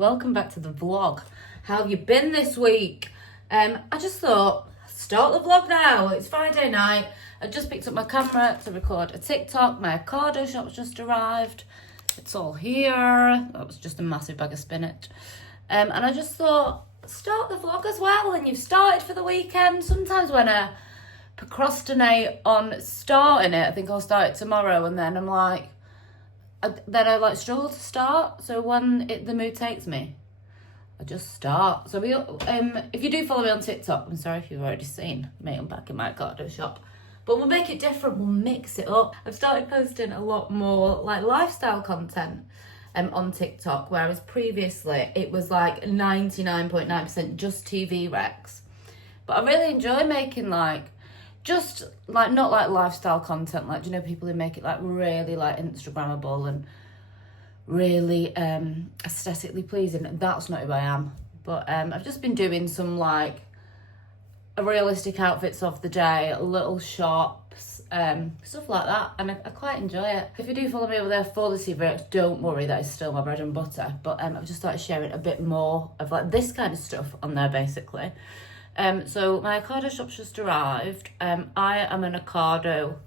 welcome back to the vlog. How have you been this week? I just thought, start the vlog now. It's Friday night. I just picked up my camera to record a TikTok. My avocado shop's just arrived. It's all here. That was just a massive bag of spinach. And I just thought, start the vlog as well. And you've started for the weekend. Sometimes when I procrastinate on starting it, I think I'll start it tomorrow, and then I'm like, I struggle to start. So when the mood takes me, I just start. So if you do follow me on TikTok, I'm sorry if you've already seen me unpacking my avocado shop, but we'll make it different. We'll mix it up. I've started posting a lot more like lifestyle content on TikTok, whereas previously it was like 99.9% just TV recs. But I really enjoy making just like not like lifestyle content, like, do you know, people who make it like really like Instagrammable and really aesthetically pleasing. That's not who I am. But I've just been doing some like realistic outfits of the day, little shops, stuff like that, and I quite enjoy it. If you do follow me over there for the secrets, don't worry, that is still my bread and butter. But I've just started sharing a bit more of like this kind of stuff on there basically. So my avocado shop's just arrived. I am an avocado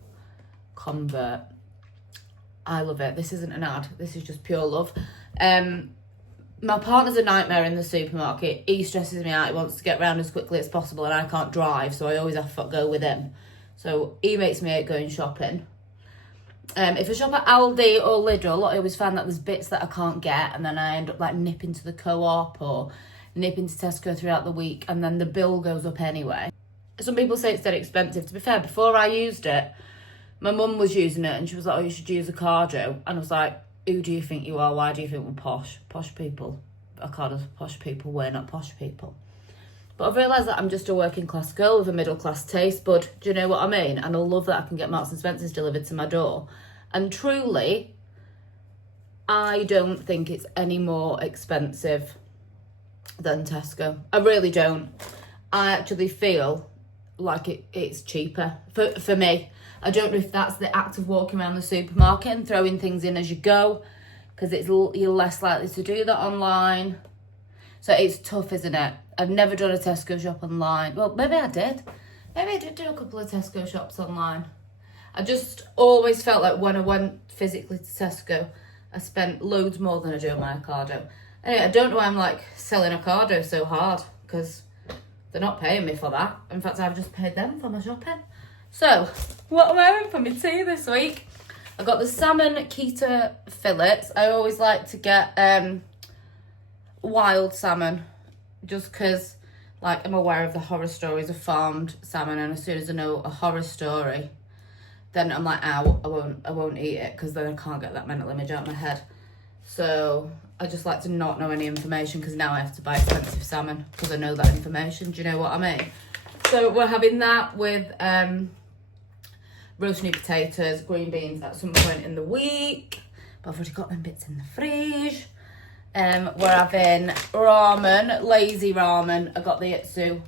convert. I love it. This isn't an ad. This is just pure love. My partner's a nightmare in the supermarket. He stresses me out. He wants to get round as quickly as possible, and I can't drive, so I always have to go with him. So he makes me hate going shopping. If I shop at Aldi or Lidl, I always find that there's bits that I can't get, and then I end up like nipping to the co-op or nip into Tesco throughout the week, and then the bill goes up anyway. Some people say it's dead expensive. To be fair, before I used it, my mum was using it and she was like, oh, you should use avocado. And I was like, who do you think you are? Why do you think we're posh? Posh people. Avocado's posh people. We're not posh people. But I've realised that I'm just a working class girl with a middle class taste bud. Do you know what I mean? And I love that I can get Marks and Spencer's delivered to my door. And truly, I don't think it's any more expensive than Tesco. I really don't. I actually feel like it's cheaper for me. I don't know if that's the act of walking around the supermarket and throwing things in as you go, because you're less likely to do that online. So it's tough, isn't it? I've never done a Tesco shop online. Well, maybe I did. Maybe I did do a couple of Tesco shops online. I just always felt like when I went physically to Tesco, I spent loads more than I do on my avocado. Anyway, I don't know why I'm like selling avocado so hard, because they're not paying me for that. In fact, I've just paid them for my shopping. So, what am I having for my tea this week? I got the salmon keto fillets. I always like to get wild salmon, just because like I'm aware of the horror stories of farmed salmon, and as soon as I know a horror story, then I'm like, ow, I won't eat it, because then I can't get that mental image out of my head. So I just like to not know any information, because now I have to buy expensive salmon because I know that information. Do you know what I mean? So we're having that with roast new potatoes, green beans at some point in the week. But I've already got them bits in the fridge. We're having ramen, lazy ramen. I got the Itsu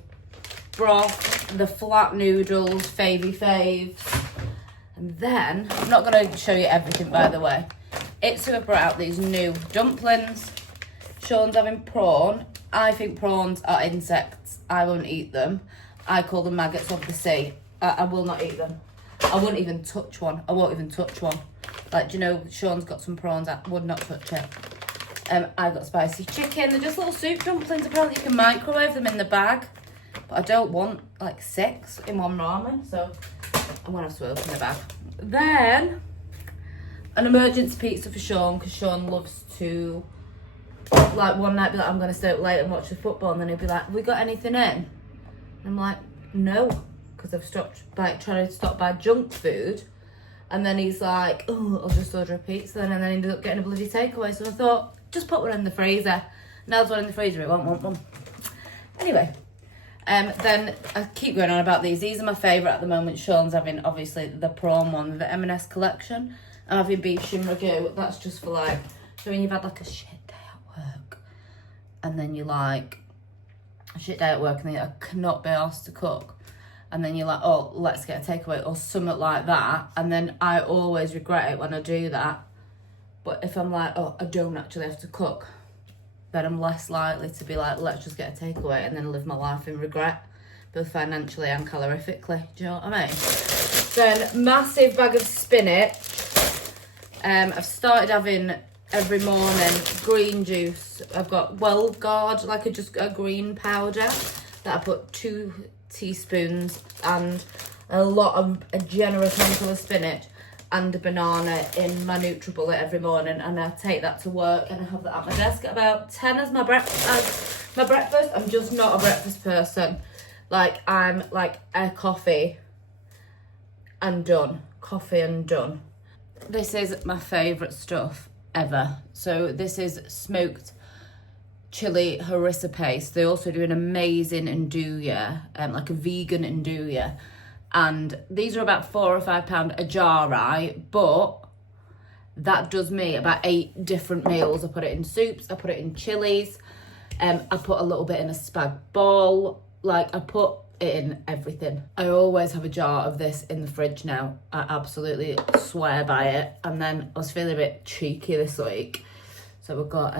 broth, the flat noodles, faves. And then, I'm not going to show you everything, by the way. Itsu have brought out these new dumplings. Sean's having prawn. I think prawns are insects. I won't eat them. I call them maggots of the sea. I will not eat them. I won't even touch one. I won't even touch one. Like, do you know, Sean's got some prawns. I would not touch it. I got spicy chicken. They're just little soup dumplings. Apparently you can microwave them in the bag. But I don't want like 6 in one ramen. So I'm going to have to open the bag. Then an emergency pizza for Sean, because Sean loves to, like, one night be like, I'm going to stay up late and watch the football, and then he'll be like, have we got anything in? And I'm like, no, because I've stopped trying to stop by junk food. And then he's like, oh, I'll just order a pizza, and then ended up getting a bloody takeaway. So I thought, just put one in the freezer. Now there's one in the freezer, it won't want one. Anyway, then I keep going on about these. These are my favourite at the moment. Sean's having, obviously, the prawn one, the M&S collection. I'm having beef shin ragu. That's just for like, so when you've had like a shit day at work, and then you're like, a shit day at work, and then I cannot be asked to cook, and then you're like, oh, let's get a takeaway or something like that, and then I always regret it when I do that. But if I'm like, oh, I don't actually have to cook, then I'm less likely to be like, let's just get a takeaway and then live my life in regret, both financially and calorifically. Do you know what I mean? Then massive bag of spinach. I've started having every morning green juice. I've got Well Guard, like a green powder that I put 2 teaspoons and a generous handful of spinach and a banana in my NutriBullet every morning, and I take that to work and I have that at my desk at about 10 as my breakfast. I'm just not a breakfast person. Like, I'm like a coffee and done. This is my favourite stuff ever. So this is smoked chili harissa paste. They also do an amazing andouille, like a vegan andouille. And these are about £4 or £5 a jar, right? But that does me about 8 different meals. I put it in soups, I put it in chilies, I put a little bit in a spag bol. Like, I put it in everything. I always have a jar of this in the fridge now. I absolutely swear by it. And then I was feeling a bit cheeky this week. So we've got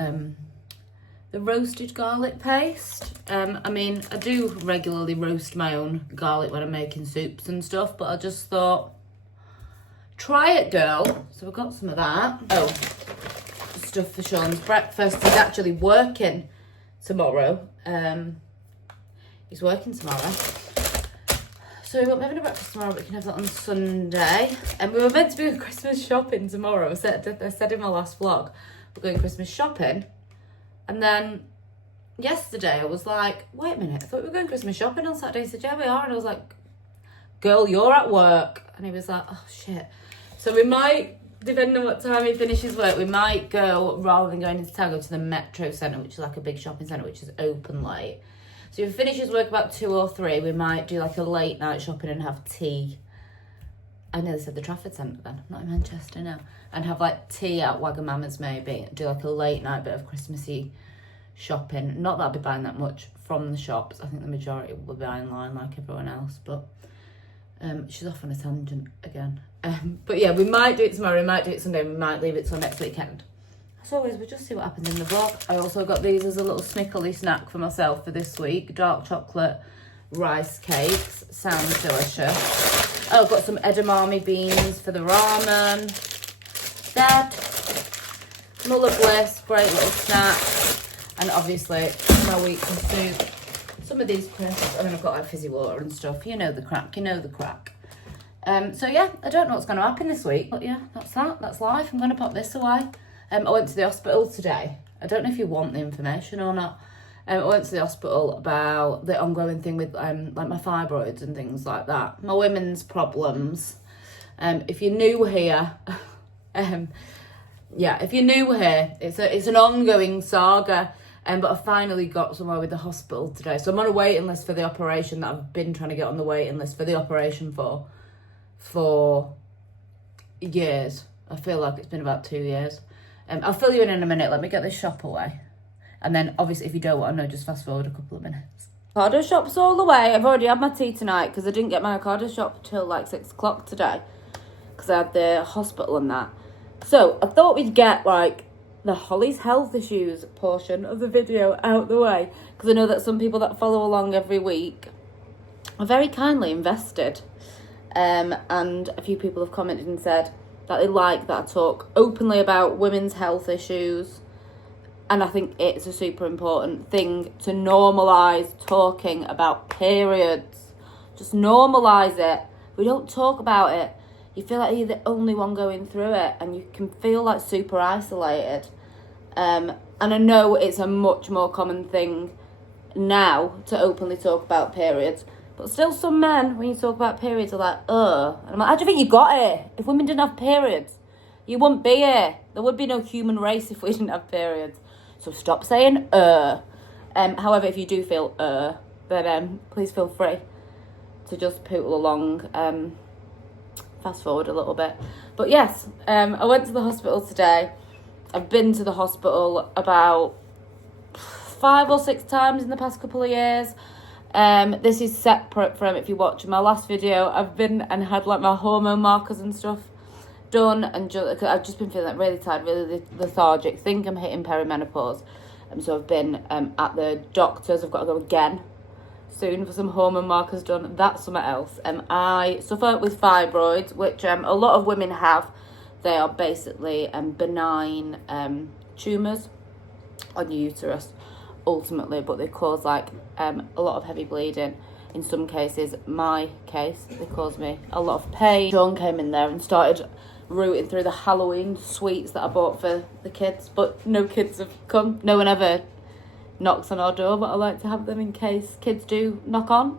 the roasted garlic paste. I mean, I do regularly roast my own garlic when I'm making soups and stuff, but I just thought, try it, girl. So we've got some of that. Oh, stuff for Sean's breakfast. He's actually working tomorrow. He's working tomorrow. So we're having a breakfast tomorrow, but we can have that on Sunday. And we were meant to be going Christmas shopping tomorrow. I said in my last vlog, we're going Christmas shopping. And then yesterday I was like, wait a minute, I thought we were going Christmas shopping on Saturday. He said, yeah, we are. And I was like, girl, you're at work. And he was like, oh, shit. So we might, depending on what time he finishes work, we might go, rather than going into town, go to the Metro Centre, which is like a big shopping centre, which is open late. So if he finishes work about 2 or 3, we might do like a late night shopping and have tea. I nearly said the Trafford Centre then, not in Manchester now. And have like tea at Wagamama's maybe. Do like a late night bit of Christmassy shopping. Not that I'll be buying that much from the shops. I think the majority will be buying online like everyone else. But she's off on a tangent again. But yeah, we might do it tomorrow, we might do it Sunday, we might leave it till next weekend. As always, we'll just see what happens in the vlog. I also got these as a little snickly snack for myself for this week. Dark chocolate rice cakes. Sounds delicious. Oh, I've got some edamame beans for the ramen. That. Muller Bliss, great little snack. And obviously, my weekly soup. Some of these crisps. I mean, I've got like fizzy water and stuff. You know the crack, So yeah, I don't know what's going to happen this week. But yeah, that's that. That's life. I'm going to pop this away. I went to the hospital today. I don't know if you want the information or not. I went to the hospital about the ongoing thing with like my fibroids and things like that. My women's problems. If you're new here, if you're new here, it's an ongoing saga. But I finally got somewhere with the hospital today. So I'm on a waiting list for the operation that I've been trying to get on the waiting list for the operation for years. I feel like it's been about 2 years. I'll fill you in a minute. Let me get this shop away. And then, obviously, if you don't want to know, just fast forward a couple of minutes. Ocado shop's all the way. I've already had my tea tonight because I didn't get my Ocado shop till like 6 o'clock today because I had the hospital and that. So, I thought we'd get, like, the Holly's health issues portion of the video out the way because I know that some people that follow along every week are very kindly invested. And a few people have commented and said that they like that I talk openly about women's health issues. And I think it's a super important thing to normalise talking about periods. Just normalise it. We don't talk about it. You feel like you're the only one going through it and you can feel like super isolated. And I know it's a much more common thing now to openly talk about periods. But still some men, when you talk about periods, are like, ugh. And I'm like, how do you think you got here? If women didn't have periods, you wouldn't be here. There would be no human race if we didn't have periods. So stop saying, however, if you do feel, then please feel free to just poodle along, fast forward a little bit. But yes, I went to the hospital today. I've been to the hospital about 5 or 6 times in the past couple of years. This is separate from, if you watch my last video, I've been and had like my hormone markers and stuff done, and I've just been feeling like really tired, really lethargic, think I'm hitting perimenopause. So I've been at the doctor's. I've got to go again soon for some hormone markers done. That's something else. I suffer with fibroids, which a lot of women have. They are basically benign tumours on your uterus, ultimately, but they cause like a lot of heavy bleeding. In some cases, my case, they cause me a lot of pain. John came in there and started rooting through the Halloween sweets that I bought for the kids, but no kids have come. No one ever knocks on our door, but I like to have them in case kids do knock on,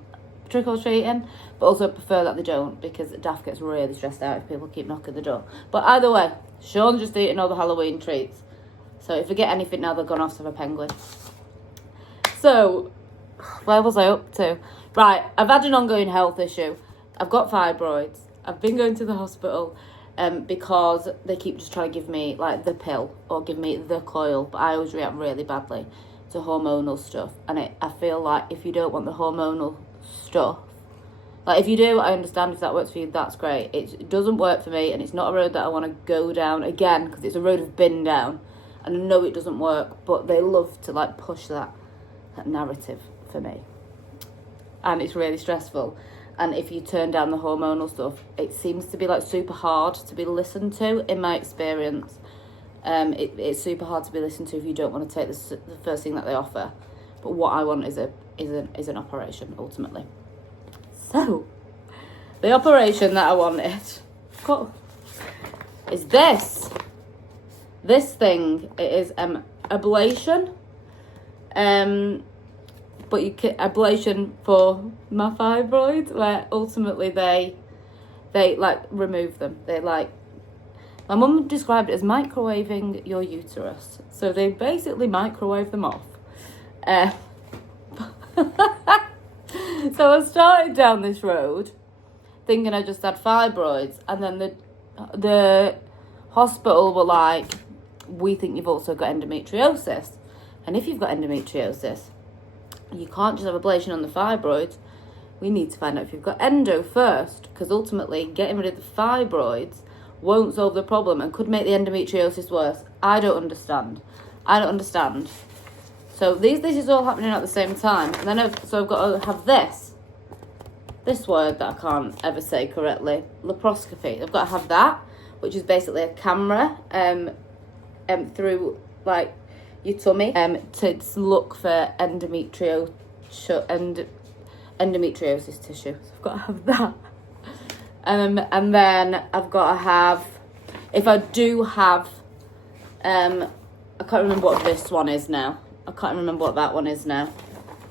trick-or-treating, but also prefer that they don't, because Daff gets really stressed out if people keep knocking the door. But either way, Sean's just eating all the Halloween treats, so if I get anything now, they're gone off to a penguin. So, where was I up to? Right, I've had an ongoing health issue. I've got fibroids. I've been going to the hospital because they keep just trying to give me like the pill or give me the coil, but I always react really badly to hormonal stuff, and I feel like if you don't want the hormonal stuff, like if you do, I understand. If that works for you, that's great. It doesn't work for me, and it's not a road that I want to go down again, because it's a road I've been down and I know it doesn't work, but they love to like push that narrative for me, and it's really stressful. And if you turn down the hormonal stuff, it seems to be like super hard to be listened to, in my experience. It's super hard to be listened to if you don't want to take the first thing that they offer. But what I want is an operation, ultimately. So, the operation that I wanted is this. This thing, it is ablation. But you can ablation for my fibroids, where ultimately they like remove them. They like, my mum described it as microwaving your uterus. So they basically microwave them off. So I started down this road thinking I just had fibroids, and then the hospital were like, we think you've also got endometriosis. And if you've got endometriosis, you can't just have ablation on the fibroids. We need to find out if you've got endo first, because ultimately getting rid of the fibroids won't solve the problem and could make the endometriosis worse. I don't understand. So this is all happening at the same time. And then I've got to have this word that I can't ever say correctly, laparoscopy. I've got to have that, which is basically a camera through like your tummy to look for endometriosis tissue. So I've got to have that. And then I've got to have, if I do have, I can't remember what this one is now. I can't remember what that one is now.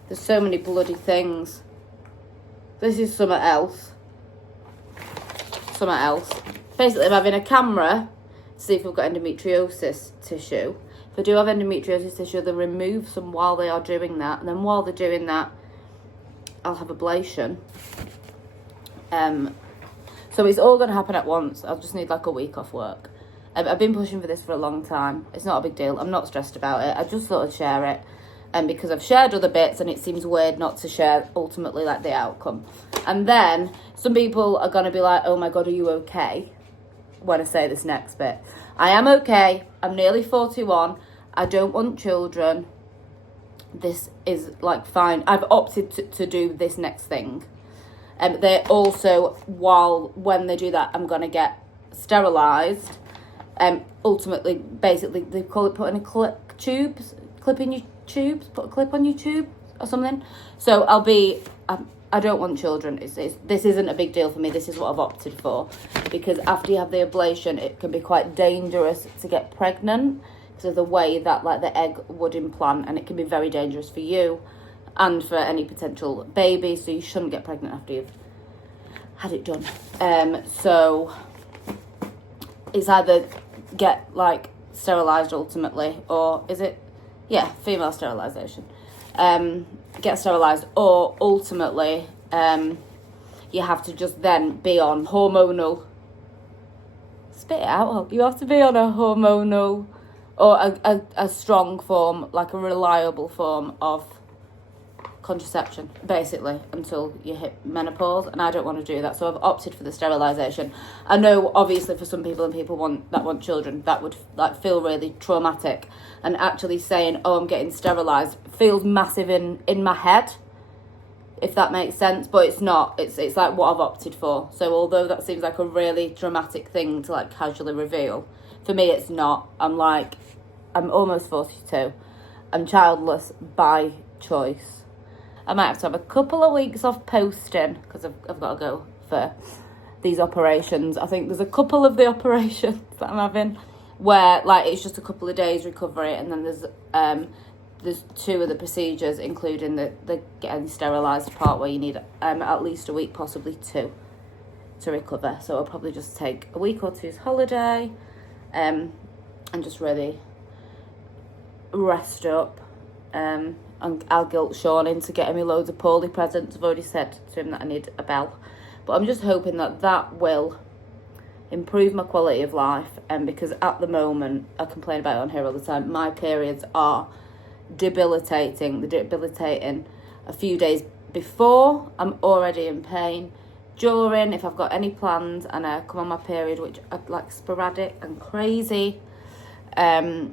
There's so many bloody things. This is something else. Basically, I'm having a camera to see if I've got endometriosis tissue. If I do have endometriosis tissue, they remove some while they are doing that. And then while they're doing that, I'll have ablation. So it's all going to happen at once. I'll just need like a week off work. I've been pushing for this for a long time. It's not a big deal. I'm not stressed about it. I just thought I'd share it. Because I've shared other bits and it seems weird not to share ultimately like the outcome. And then some people are going to be like, oh my God, are you okay? When I say this next bit. I am okay. I'm nearly 41. I don't want children. This is like fine. I've opted to do this next thing. They also, when they do that, I'm going to get sterilised. Ultimately, basically, they call it putting a clip in your tubes, put a clip on your tube or something. So I don't want children. This isn't a big deal for me. This is what I've opted for. Because after you have the ablation, it can be quite dangerous to get pregnant because of the way that like the egg would implant, and it can be very dangerous for you and for any potential baby. So you shouldn't get pregnant after you've had it done. So it's either get like sterilised ultimately, or is it, yeah, female sterilisation. Get sterilised, or ultimately you have to just then be on hormonal, spit it out, you have to be on a hormonal or a strong form, like a reliable form of contraception, basically, until you hit menopause, and I don't want to do that, so I've opted for the sterilisation. I know, obviously, for some people and people want children, that would like feel really traumatic, and actually saying, oh, I'm getting sterilised feels massive in my head, if that makes sense, but it's not. It's like what I've opted for. So although that seems like a really dramatic thing to like casually reveal, for me it's not. I'm almost 42. I'm childless by choice. I might have to have a couple of weeks off posting because I've got to go for these operations. I think there's a couple of the operations that I'm having where like it's just a couple of days recovery, and then there's 2 of the procedures, including the getting sterilised part, where you need at least a week, possibly 2, to recover. So I'll probably just take a week or 2's holiday, and just really rest up. And I'll guilt Sean into getting me loads of poorly presents. I've already said to him that I need a bell, but I'm just hoping that will improve my quality of life. And because at the moment, I complain about it on here all the time, my periods are debilitating. They're debilitating a few days before, I'm already in pain. During, if I've got any plans and I come on my period, which are like sporadic and crazy, my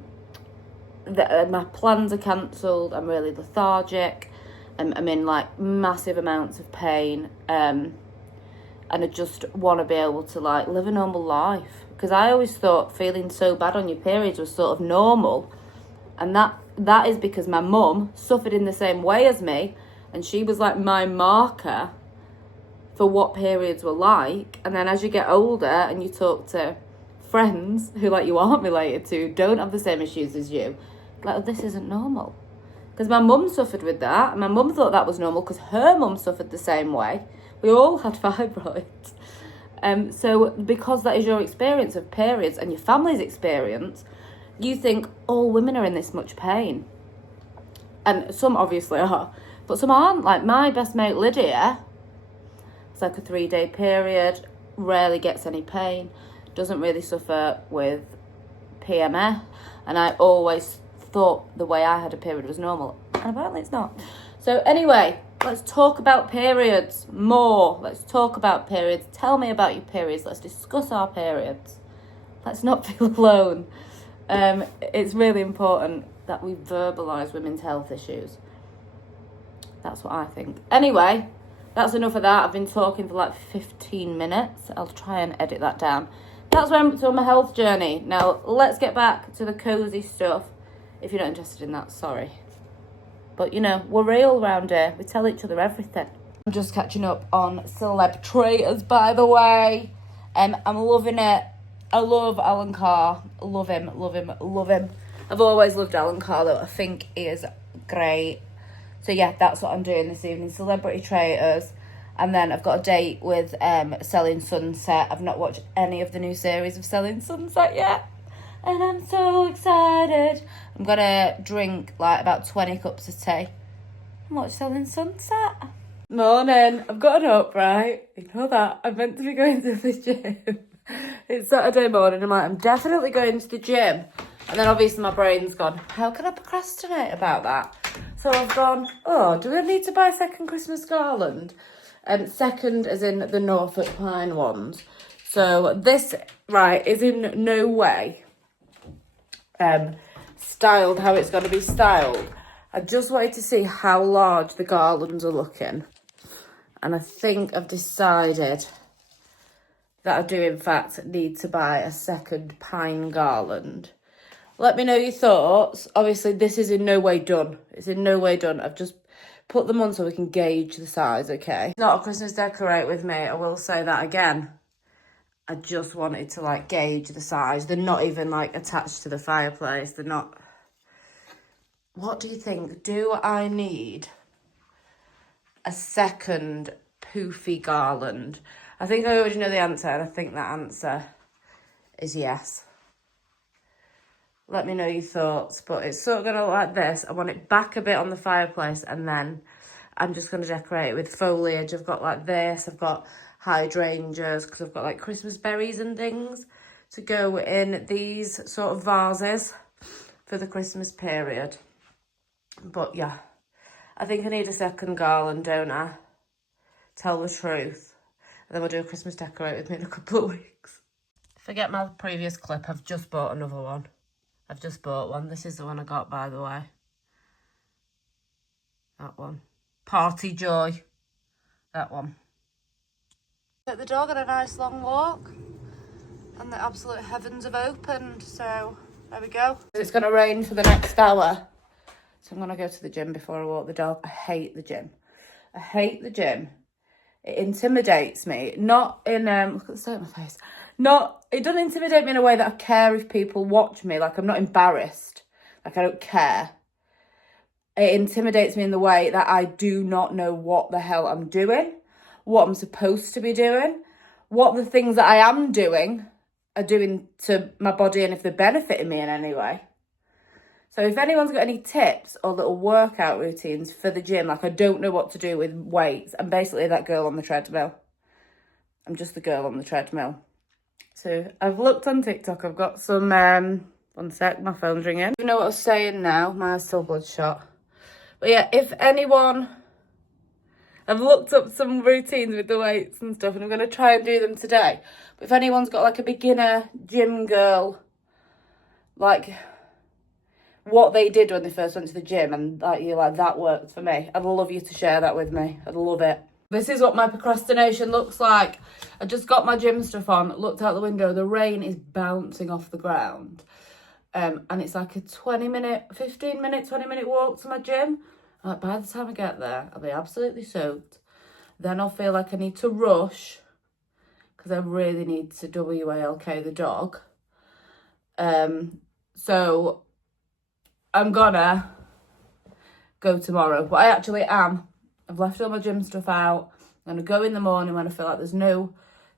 plans are cancelled. I'm really lethargic. I'm in like massive amounts of pain, and I just want to be able to like live a normal life, because I always thought feeling so bad on your periods was sort of normal, and that is because my mum suffered in the same way as me, and she was like my marker for what periods were like. And then as you get older and you talk to friends who like you aren't related to, don't have the same issues as you, like, oh, this isn't normal. Because my mum suffered with that, and my mum thought that was normal because her mum suffered the same way. We all had fibroids. So because that is your experience of periods and your family's experience, you think all women are in this much pain. And some obviously are, but some aren't. Like my best mate Lydia, it's like a 3-day period, rarely gets any pain, doesn't really suffer with PMS, and I always thought the way I had a period was normal, and apparently it's not. So anyway, let's talk about periods more. Let's talk about periods. Tell me about your periods. Let's discuss our periods. Let's not feel alone. It's really important that we verbalise women's health issues. That's what I think. Anyway, that's enough of that. I've been talking for like 15 minutes. I'll try and edit that down. That's where I'm on my health journey. Now, let's get back to the cosy stuff. If you're not interested in that, sorry. But, you know, we're real around here. We tell each other everything. I'm just catching up on celeb traitors, by the way. I'm loving it. I love Alan Carr. Love him, love him, love him. I've always loved Alan Carr, though. I think he is great. So, yeah, that's what I'm doing this evening. Celebrity traitors. And then I've got a date with Selling Sunset. I've not watched any of the new series of Selling Sunset yet, and I'm so excited. I'm going to drink like about 20 cups of tea and watch Selling Sunset. Morning. I've gotten up, right? You know that. I'm meant to be going to the gym. It's Saturday morning. I'm definitely going to the gym. And then obviously my brain's gone, how can I procrastinate about that? So I've gone, oh, do we need to buy a second Christmas garland? Second as in the Norfolk Pine ones. So this, right, is in no way styled how it's going to be styled. I just wanted to see how large the garlands are looking. And I think I've decided that I do in fact need to buy a second pine garland. Let me know your thoughts. Obviously this is in no way done. It's in no way done. I've just put them on so we can gauge the size, okay? Not a Christmas decorate with me, I will say that again. I just wanted to like gauge the size. They're not even like attached to the fireplace. They're not. What do you think? Do I need a second poofy garland? I think I already know the answer, and I think that answer is yes. Let me know your thoughts, but it's sort of going to look like this. I want it back a bit on the fireplace, and then I'm just going to decorate it with foliage. I've got like this, I've got hydrangeas, because I've got like Christmas berries and things to go in these sort of vases for the Christmas period. But yeah, I think I need a second garland, don't I? Tell the truth. And then we'll do a Christmas decorate with me in a couple of weeks. Forget my previous clip. I've just bought another one. I've just bought one. This is the one I got, by the way. That one. Party Joy. That one. Take the dog on a nice long walk. And the absolute heavens have opened. So, there we go. It's going to rain for the next hour. So I'm going to go to the gym before I walk the dog. I hate the gym. I hate the gym. It intimidates me. Not in, look at the state of my face. It doesn't intimidate me in a way that I care if people watch me. Like, I'm not embarrassed. Like, I don't care. It intimidates me in the way that I do not know what the hell I'm doing, what I'm supposed to be doing, what the things that I am doing are doing to my body and if they're benefiting me in any way. So if anyone's got any tips or little workout routines for the gym, like I don't know what to do with weights. I'm basically that girl on the treadmill. I'm just the girl on the treadmill. So I've looked on TikTok. I've got some, one sec, my phone's ringing. You know what I was saying now? My eyes still bloodshot. But yeah, if anyone, I've looked up some routines with the weights and stuff and I'm going to try and do them today. But if anyone's got like a beginner gym girl, like what they did when they first went to the gym and like you're like, that worked for me, I'd love you to share that with me. I'd love it. This is what my procrastination looks like. I just got my gym stuff on, looked out the window, the rain is bouncing off the ground. And it's like a 20 minute walk to my gym. Like by the time I get there, I'll be absolutely soaked. Then I'll feel like I need to rush because I really need to WALK the dog. So I'm gonna go tomorrow, but I actually am. I've left all my gym stuff out. I'm gonna go in the morning when I feel like there's no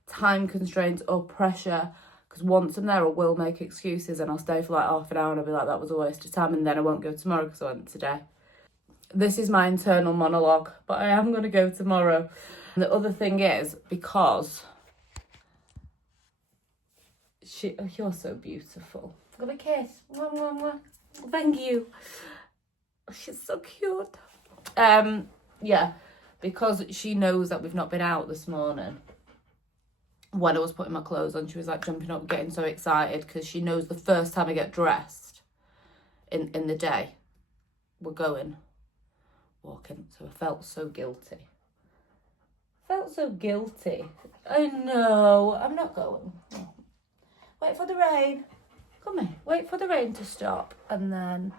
time constraints or pressure, because once I'm there I will make excuses and I'll stay for like half an hour and I'll be like, that was a waste of time, and then I won't go tomorrow because I went today. This is my internal monologue, but I am gonna go tomorrow. And the other thing is, because you're so beautiful. I'm gonna kiss. Mwah, mwah, mwah. Thank you. She's so cute. Yeah, because she knows that we've not been out this morning. When I was putting my clothes on, she was like jumping up, getting so excited because she knows the first time I get dressed in the day, we're going walking. So I felt so guilty. I know. I'm not going. Oh. Wait for the rain. Come here. Wait for the rain to stop. And then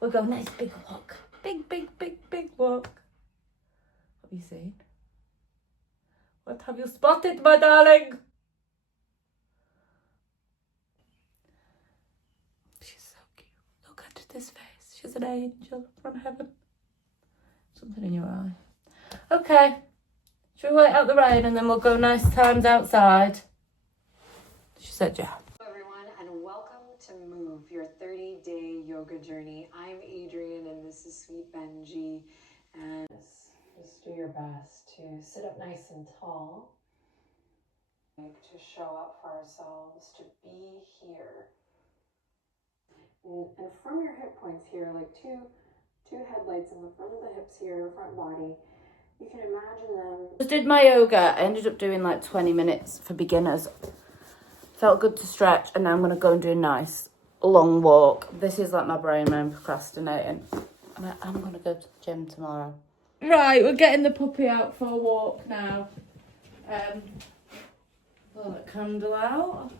we'll go nice big walk. Big walk. Have you seen? What have you spotted, my darling? She's so cute. Look at this face. She's an angel from heaven. Something in your eye. Okay. Should we wait out the rain and then we'll go nice times outside? She said yeah. Hello everyone and welcome to Move, your 30-day yoga journey. I'm Adrienne and this is Sweet Benji. And just do your best to sit up nice and tall. To show up for ourselves, to be here. And from your hip points here, like two headlights in the front of the hips here, front body. You can imagine them. Just did my yoga. I ended up doing like 20 minutes for beginners. Felt good to stretch, and now I'm going to go and do a nice long walk. This is like my brain when I'm procrastinating. I'm going to go to the gym tomorrow. Right, we're getting the puppy out for a walk now. Pull that candle out.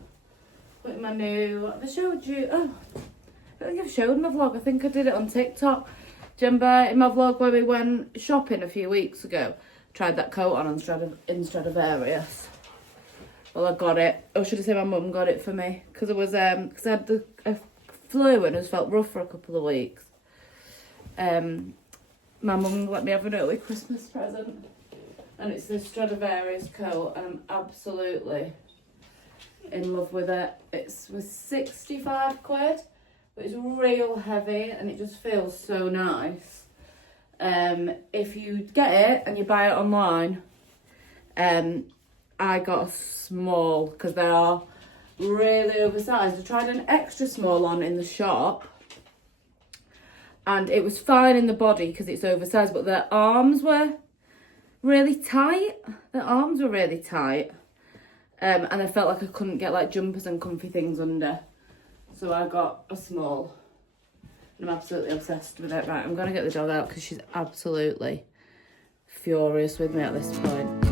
Put my new... I showed you... Oh, I don't think I've showed my vlog. I think I did it on TikTok. Do you remember in my vlog where we went shopping a few weeks ago? Tried that coat on in Stradivarius. Well, I got it. Or should I say my mum got it for me? Because it was because I had a flu and it felt rough for a couple of weeks. My mum let me have an early Christmas present. And it's this Stradivarius coat and I'm absolutely in love with it. It was 65 quid. But it's real heavy and it just feels so nice. If you get it and you buy it online, I got a small because they are really oversized. I tried an extra small on in the shop and it was fine in the body because it's oversized, but their arms were really tight. Their arms were really tight. And I felt like I couldn't get like jumpers and comfy things under. So I got a small. And I'm absolutely obsessed with it. Right, I'm going to get the dog out because she's absolutely furious with me at this point.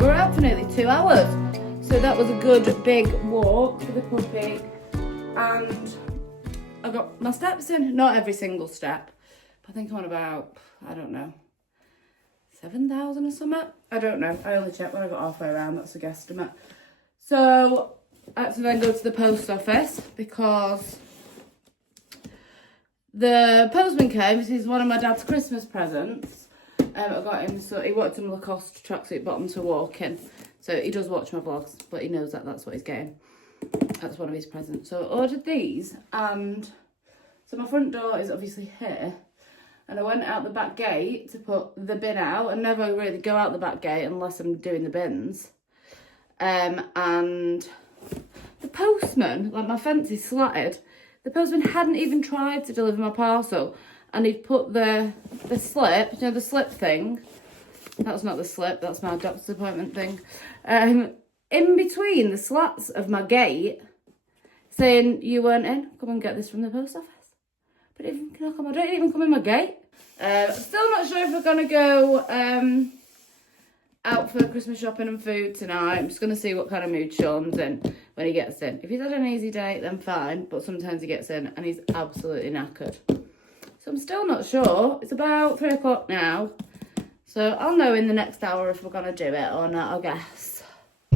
We're out for nearly 2 hours, so that was a good big walk for the puppy, and I got my steps in. Not every single step, but I think I'm on about, I don't know, 7,000 or something. I don't know, I only checked when I got halfway around. That's a guesstimate. So I had to then go to the post office because the postman came. This is one of my dad's Christmas presents. I got him, so he wanted some Lacoste tracksuit bottom to walk in. So he does watch my vlogs, but he knows that that's what he's getting. That's one of his presents. So I ordered these, and so my front door is obviously here. And I went out the back gate to put the bin out, and never really go out the back gate unless I'm doing the bins. And the postman, like my fence is slatted, the postman hadn't even tried to deliver my parcel. And he'd put the slip, you know, the slip thing. That's not the slip, that's my doctor's appointment thing. In between the slats of my gate, saying, you weren't in, come and get this from the post office. But even knock on my door, it didn't even come in my gate. Still not sure if we're going to go out for Christmas shopping and food tonight. I'm just going to see what kind of mood Sean's in when he gets in. If he's had an easy day, then fine. But sometimes he gets in and he's absolutely knackered. So I'm still not sure. It's about 3 o'clock now. So I'll know in the next hour if we're going to do it or not, I guess.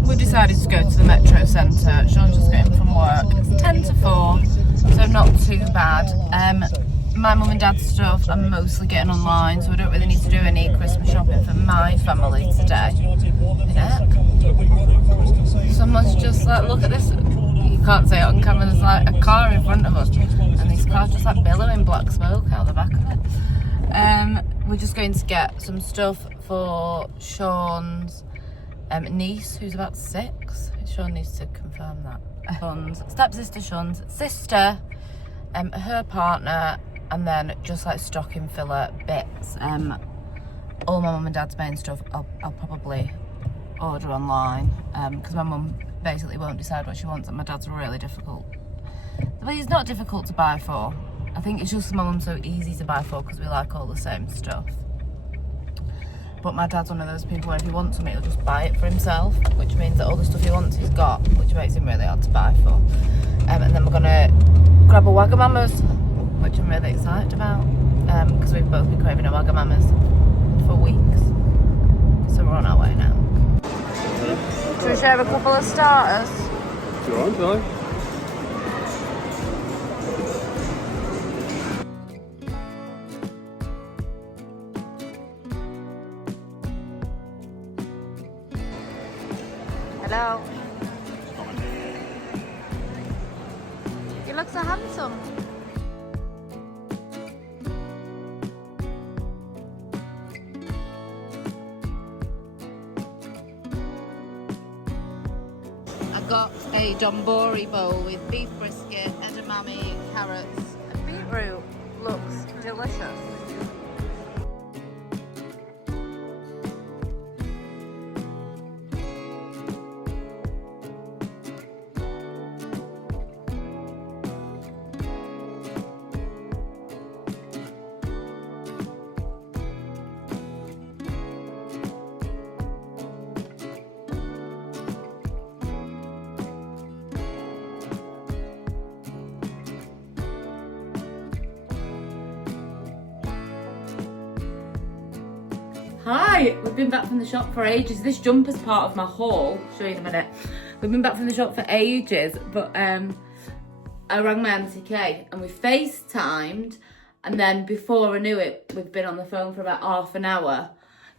We decided to go to the Metro Centre. Sean's just getting from work. It's 10 to 4, so not too bad. My mum and dad's stuff I'm mostly getting online, so I don't really need to do any Christmas shopping for my family today. Someone's just like, look at this. You can't say it on camera, there's like a car in front of us, and this car's just like billowing black smoke out the back of it. We're just going to get some stuff for Sean's niece, who's about 6. Sean needs to confirm that. Sean's stepsister, Sean's sister, her partner, and then just like stocking filler bits. All my mum and dad's main stuff I'll probably order online, because my mum basically won't decide what she wants, and my dad's really difficult. But he's not difficult to buy for. I think it's just my mum's so easy to buy for because we like all the same stuff. But my dad's one of those people where if he wants something, he'll just buy it for himself, which means that all the stuff he wants he's got, which makes him really hard to buy for. And then we're gonna grab a Wagamama's, which I'm really excited about, because we've both been craving a Wagamama's for weeks. So we're on our way now. Should we share a couple of starters? Go on, Ty. Hello. You look so handsome. I've got a donburi bowl with beef brisket, edamame, carrots, and beetroot. Looks delicious. Hi, we've been back from the shop for ages. This jumper's part of my haul. I'll show you in a minute. We've been back from the shop for ages, but I rang my Auntie Kay and we FaceTimed, and then before I knew it, we've been on the phone for about half an hour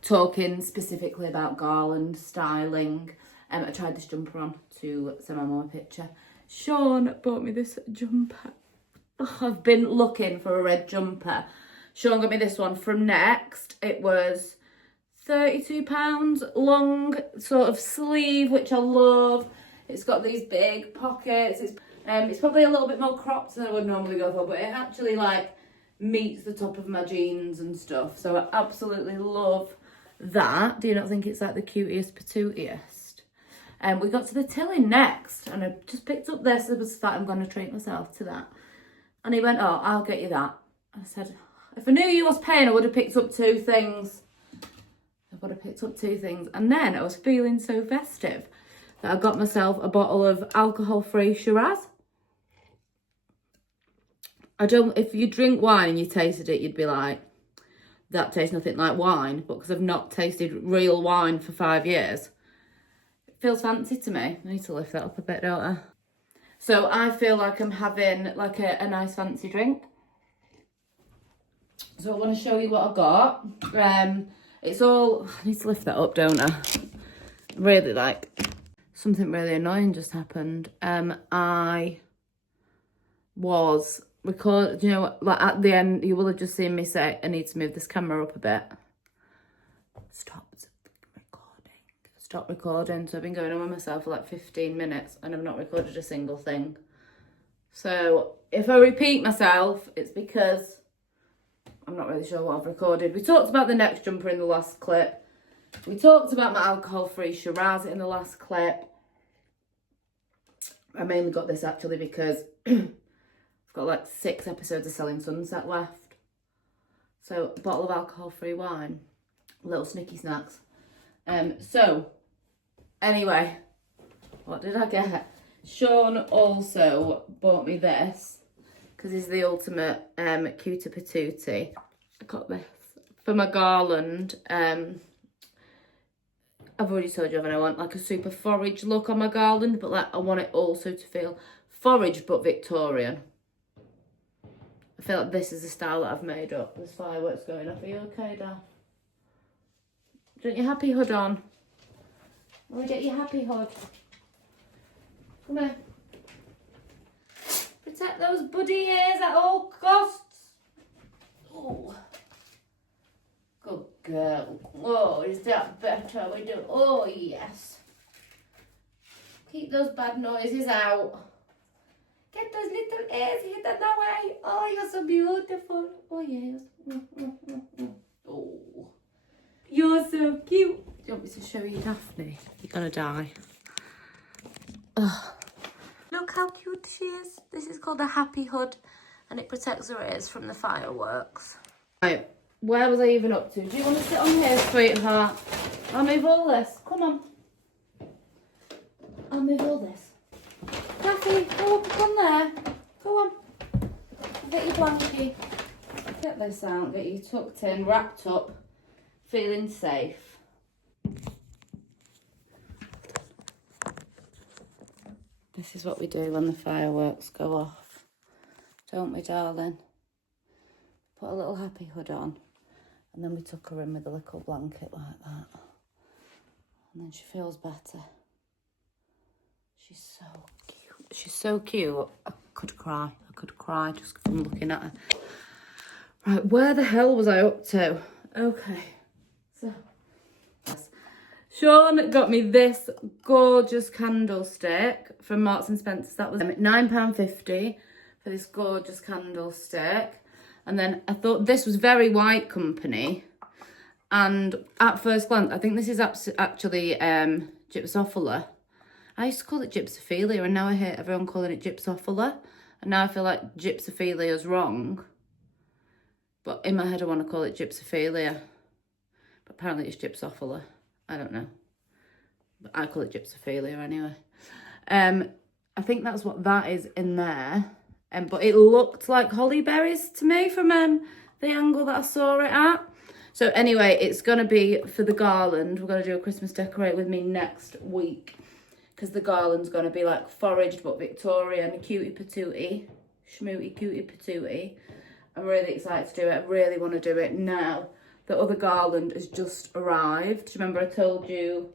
talking specifically about garland styling. I tried this jumper on to send my mum a picture. Sean bought me this jumper. Oh, I've been looking for a red jumper. Sean got me this one from Next. It was £32, long sort of sleeve, which I love. It's got these big pockets. It's probably a little bit more cropped than I would normally go for, but it actually like meets the top of my jeans and stuff. So I absolutely love that. Do you not think it's like the cutest patootiest? We got to the till in Next and I just picked up this. I was like, I'm going to treat myself to that. And he went, oh, I'll get you that. I said, if I knew you was paying, I would have picked up two things. And then I was feeling so festive that I got myself a bottle of alcohol-free Shiraz. If you drink wine and you tasted it, you'd be like, that tastes nothing like wine. But because I've not tasted real wine for 5 years, it feels fancy to me. I need to lift that up a bit, don't I? So I feel like I'm having like a nice fancy drink. So I want to show you what I got. It's all, I need to lift that up, don't I? Really, like, something really annoying just happened. I was recording, you know, like at the end, you will have just seen me say, I need to move this camera up a bit. Stopped recording. So I've been going on with myself for like 15 minutes and I've not recorded a single thing. So if I repeat myself, it's because I'm not really sure what I've recorded. We talked about the Next jumper in the last clip. We talked about my alcohol-free Shiraz in the last clip. I mainly got this actually because I've got like 6 episodes of Selling Sunset left. So a bottle of alcohol-free wine, little snicky snacks. So anyway, what did I get? Sean also bought me this because he's the ultimate cuter patootie. I got this for my garland. I've already told you, haven't I want like a super forage look on my garland, but like I want it also to feel forage but Victorian. I feel like this is the style that I've made up. There's fireworks going off. Are you okay, Dad? Don't your happy hood on? I want to get your happy hood. Come here. Protect those buddy ears at all costs. Oh. Good girl. Oh, is that better? We do. Oh, yes. Keep those bad noises out. Get those little ears hidden that way. Oh, you're so beautiful. Oh, yes. Oh. You're so cute. Do you want me to show you Daphne? You're gonna die. Ugh. Look how cute she is. This is called a happy hood and it protects her ears from the fireworks. Right, where was I even up to? Do you want to sit on here, sweetheart? I'll move all this. Come on. I'll move all this. Daphne, go up on there. Go on. Get your blankie. Get this out. Get you tucked in, wrapped up, feeling safe. This is what we do when the fireworks go off. Don't we, darling? Put a little happy hood on. And then we tuck her in with a little blanket like that. And then she feels better. She's so cute. She's so cute. I could cry just from looking at her. Right, where the hell was I up to? Okay. So, yes. Sean got me this gorgeous candlestick from Marks and Spencer's. That was £9.50 for this gorgeous candlestick. And then I thought this was very white company. And at first glance, I think this is actually gypsophila. I used to call it gypsophilia, and now I hear everyone calling it gypsophila. And now I feel like gypsophilia is wrong. But in my head, I want to call it gypsophilia. But apparently it's gypsophila. I don't know. But I call it gypsophilia anyway. I think that's what that is in there. But it looked like holly berries to me from the angle that I saw it at. So anyway, it's going to be for the garland. We're going to do a Christmas decorate with me next week. Because the garland's going to be like foraged but Victorian, cutie patootie, schmooty cutie patootie. I'm really excited to do it. I really want to do it now. The other garland has just arrived. Do you remember I told you?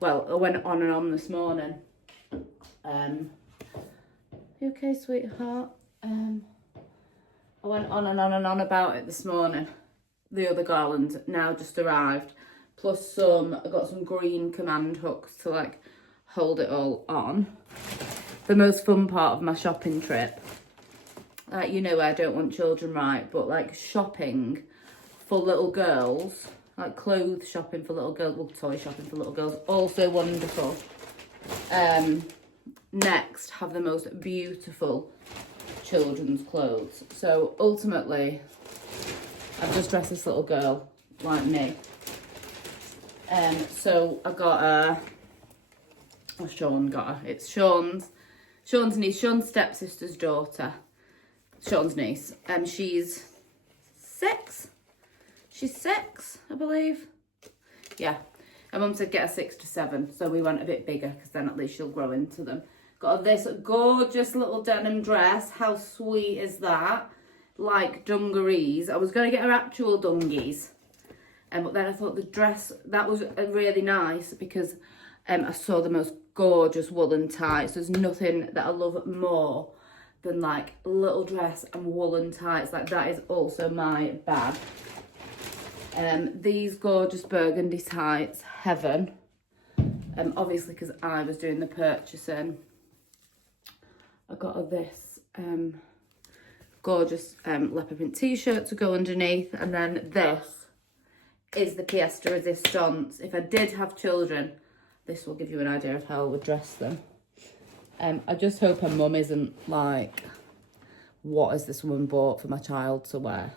Well, I went on and on this morning. You okay, sweetheart? I went on and on and on about it this morning. The other garland now just arrived. Plus I got some green command hooks to like hold it all on. The most fun part of my shopping trip. You know I don't want children, right? But like shopping for little girls, like clothes shopping for little girls, well, toy shopping for little girls, also wonderful. Next, have the most beautiful children's clothes. So ultimately, I've just dressed this little girl like me. So I got her, or Sean got her. It's Sean's niece, Sean's stepsister's daughter. Sean's niece. She's 6. She's 6, I believe. Yeah. My mum said get her 6 to 7, so we went a bit bigger because then at least she'll grow into them. Got her this gorgeous little denim dress. How sweet is that? Like dungarees. I was going to get her actual dungies. But then I thought the dress, that was really nice because I saw the most gorgeous woolen tights. There's nothing that I love more than like a little dress and woolen tights. Like that is also my bag. These gorgeous burgundy tights, heaven. Obviously because I was doing the purchasing. I got her this gorgeous leopard print t-shirt to go underneath, and then this is the pièce de résistance. If I did have children, this will give you an idea of how I would dress them. I just hope her mum isn't like, what has this woman bought for my child to wear?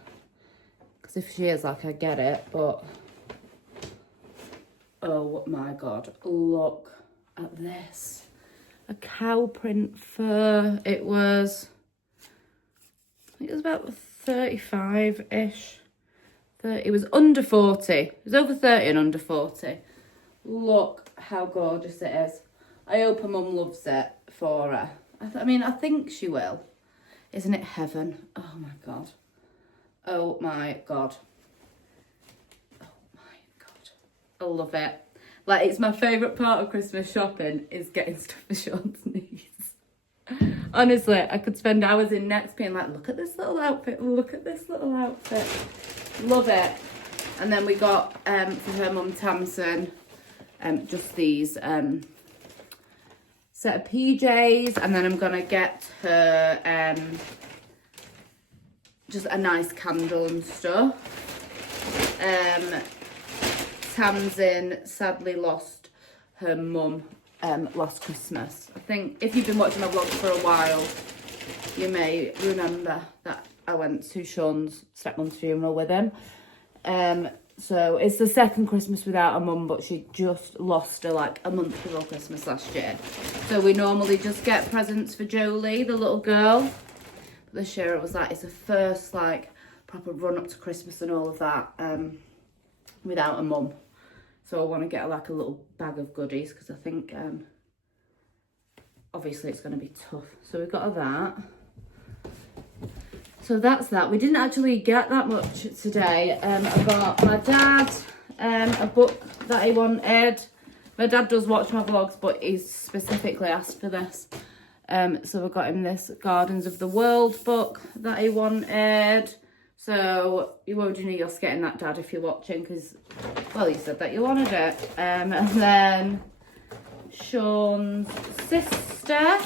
Because if she is, like, I get it, but oh my god, look at this. A cow print fur. It was, I think it was about 35-ish. It was under 40. It was over 30 and under 40. Look how gorgeous it is. I hope her mum loves it for her. I mean, I think she will. Isn't it heaven? Oh my god. Oh my god. Oh my god. I love it. Like, it's my favourite part of Christmas shopping is getting stuff for Sean's niece. Honestly, I could spend hours in Next being like, look at this little outfit, look at this little outfit. Love it. And then we got, for her mum Tamsin, just these set of PJs. And then I'm going to get her just a nice candle and stuff. Tamsin sadly lost her mum last Christmas. I think if you've been watching my vlog for a while, you may remember that I went to Sean's stepmom's funeral with him. So it's the second Christmas without a mum, but she just lost her like a month before Christmas last year. So we normally just get presents for Jolie, the little girl. But this year it was like, it's the first like proper run up to Christmas and all of that without a mum. So I want to get her like a little bag of goodies because I think obviously it's going to be tough. So we got her that. So that's that. We didn't actually get that much today. I got my dad a book that he wanted. My dad does watch my vlogs, but he's specifically asked for this. So I got him this Gardens of the World book that he wanted. So you won't need us getting that, Dad, if you're watching, because, well, you said that you wanted it. And then Sean's sister.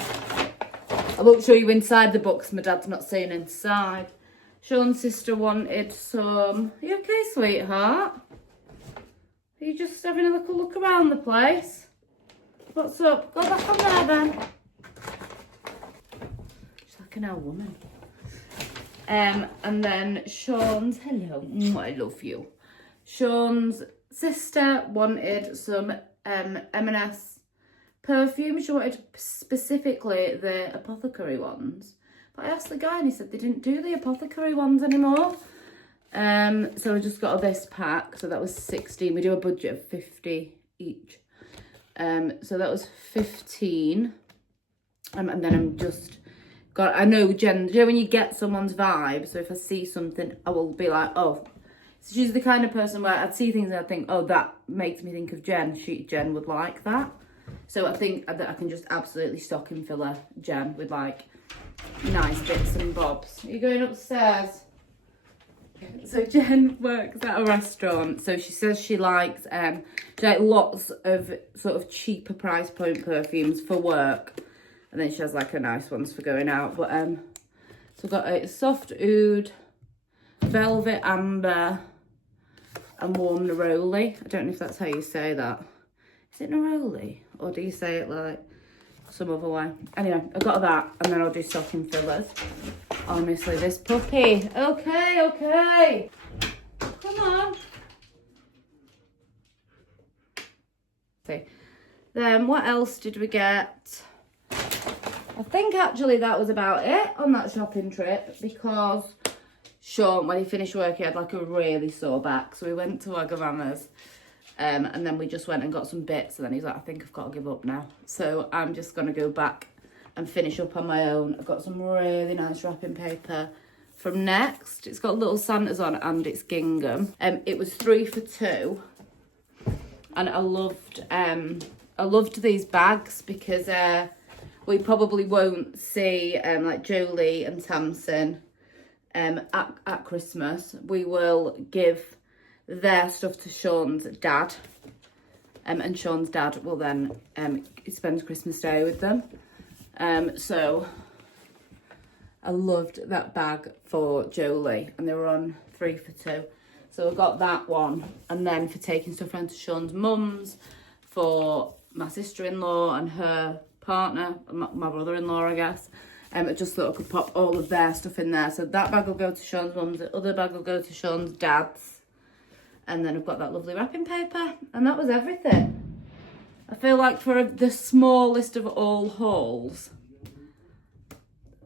I won't show you inside the books. My dad's not seeing inside. Sean's sister wanted some... Are you okay, sweetheart? Are you just having a little look around the place? What's up? Go back on there, then. She's like an old woman. And then Sean's... Hello. I love you. Sean's sister wanted some M&S perfume. She wanted specifically the apothecary ones, but I asked the guy and he said they didn't do the apothecary ones anymore. So I just got this pack, so that was 16. We do a budget of 50 each. So that was 15. And then I'm just I know Jen, you know when you get someone's vibe, so if I see something, I will be like, oh, so she's the kind of person where I'd see things and I'd think, oh, that makes me think of Jen. Jen would like that. So I think that I can just absolutely stock and fill Jen with like nice bits and bobs. Are you going upstairs? So Jen works at a restaurant, so she says she likes lots of sort of cheaper price point perfumes for work, and then she has like her nice ones for going out. But so we've got a soft oud, velvet amber, and warm neroli. I don't know if that's how you say that. Is it neroli, or do you say it like some other way? Anyway, I got that, and then I'll do stocking fillers. Honestly, this puppy. Okay. Come on. Okay. Then what else did we get? I think actually that was about it on that shopping trip, because Sean, when he finished work, he had like a really sore back. So we went to Wagamama's. And then we just went and got some bits, and then he's like, I think I've got to give up now. So I'm just going to go back and finish up on my own. I've got some really nice wrapping paper from Next. It's got little Santas on and it's gingham. It was 3 for 2. And I loved these bags because we probably won't see like Jolie and Tamsin at Christmas. We will give their stuff to Sean's dad, and Sean's dad will then spend Christmas Day with them. So I loved that bag for Jolie, and they were on 3 for 2. So I got that one, and then for taking stuff around to Sean's mum's, for my sister-in-law and her partner, my brother-in-law, I guess. I just thought I could pop all of their stuff in there. So that bag will go to Sean's mum's, the other bag will go to Sean's dad's. And then I've got that lovely wrapping paper, and that was everything. I feel like for the smallest of all hauls,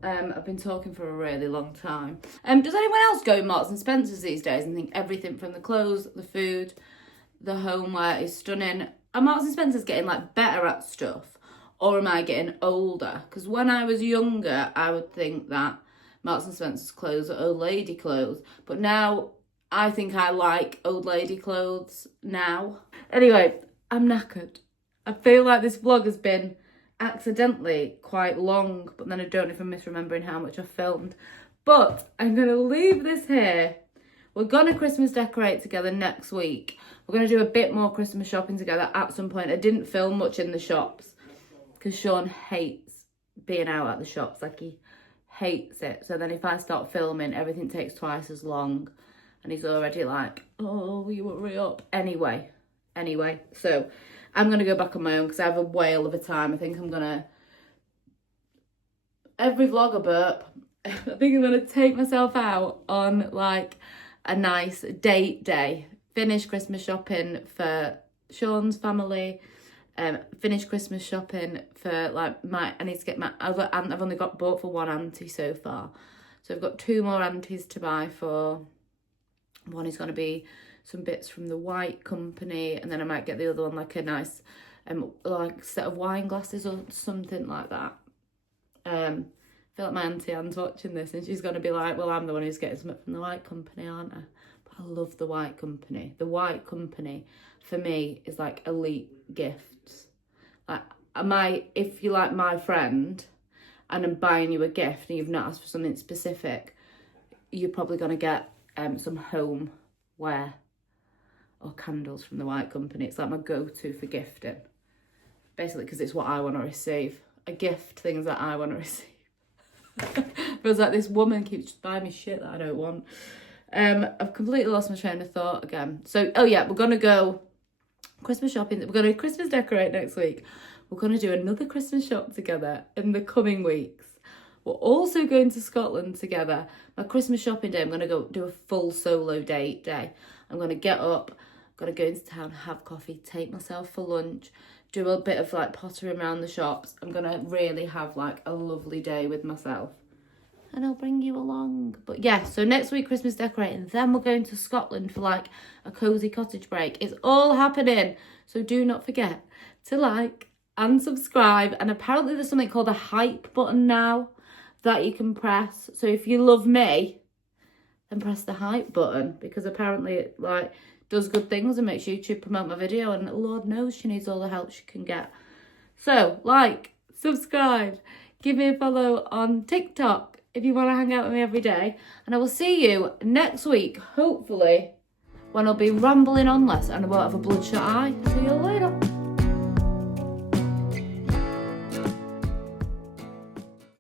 I've been talking for a really long time. Does anyone else go in Marks and Spencer's these days and think everything from the clothes, the food, the homeware is stunning? Are Marks and Spencer's getting like better at stuff, or am I getting older? Because when I was younger, I would think that Marks and Spencer's clothes are old lady clothes, but now I think I like old lady clothes now. Anyway, I'm knackered. I feel like this vlog has been accidentally quite long, but then I don't know if I'm misremembering how much I filmed. But I'm going to leave this here. We're going to Christmas decorate together next week. We're going to do a bit more Christmas shopping together at some point. I didn't film much in the shops because Sean hates being out at the shops. Like, he hates it. So then if I start filming, everything takes twice as long. And he's already like, oh, will you hurry up? Anyway, so I'm going to go back on my own because I have a whale of a time. I think I'm going to, every vlog I burp, I think I'm going to take myself out on like a nice date day. Finish Christmas shopping for Sean's family. Finish Christmas shopping for like I need to get my other aunt. I've only bought for one auntie so far. So I've got 2 more aunties to buy for. One is going to be some bits from the White Company, and then I might get the other one like a nice like set of wine glasses or something like that. I feel like my auntie Anne's watching this and she's going to be like, well, I'm the one who's getting something from the White Company, aren't I? But I love the White Company. The White Company for me is like elite gifts. Like, if you're like my friend and I'm buying you a gift and you've not asked for something specific, you're probably going to get some homeware or candles from the White Company. It's like my go-to for gifting, basically, because it's what I want to receive. I gift things that I want to receive. Feels like this woman keeps just buying me shit that I don't want. I've completely lost my train of thought again. So, oh yeah, we're gonna go Christmas shopping. We're gonna Christmas decorate next week. We're gonna do another Christmas shop together in the coming weeks. We're also going to Scotland together. My Christmas shopping day, I'm going to go do a full solo date day. I'm going to get up, going to go into town, have coffee, take myself for lunch, do a bit of like pottering around the shops. I'm going to really have like a lovely day with myself. and I'll bring you along. But yeah, so next week, Christmas decorating. Then we're going to Scotland for like a cosy cottage break. It's all happening. So do not forget to like and subscribe. And apparently there's something called a hype button now that you can press. So if you love me, then press the hype button, because apparently it like does good things and makes YouTube promote my video, and Lord knows she needs all the help she can get. So like, subscribe, give me a follow on TikTok if you want to hang out with me every day, and I will see you next week, hopefully, when I'll be rambling on less and I won't have a bloodshot eye. See you later.